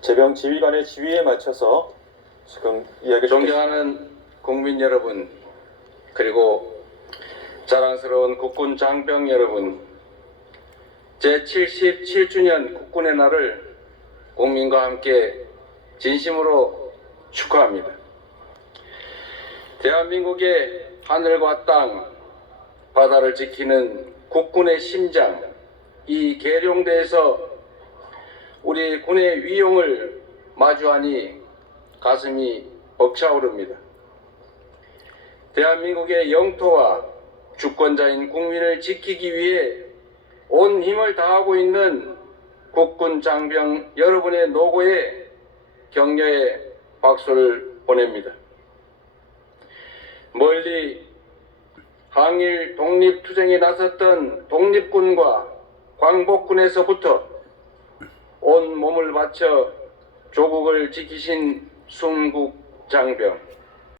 제병 지휘관의 지휘에 맞춰서 지금 이야기 존경하는 국민 여러분, 그리고 자랑스러운 국군 장병 여러분, 제77주년 국군의 날을 국민과 함께 진심으로 축하합니다. 대한민국의 하늘과 땅, 바다를 지키는 국군의 심장, 이 계룡대에서 우리 군의 위용을 마주하니 가슴이 벅차오릅니다. 대한민국의 영토와 주권자인 국민을 지키기 위해 온 힘을 다하고 있는 국군 장병 여러분의 노고에 격려의 박수를 보냅니다. 멀리 항일 독립투쟁에 나섰던 독립군과 광복군에서부터 온 몸을 바쳐 조국을 지키신 순국 장병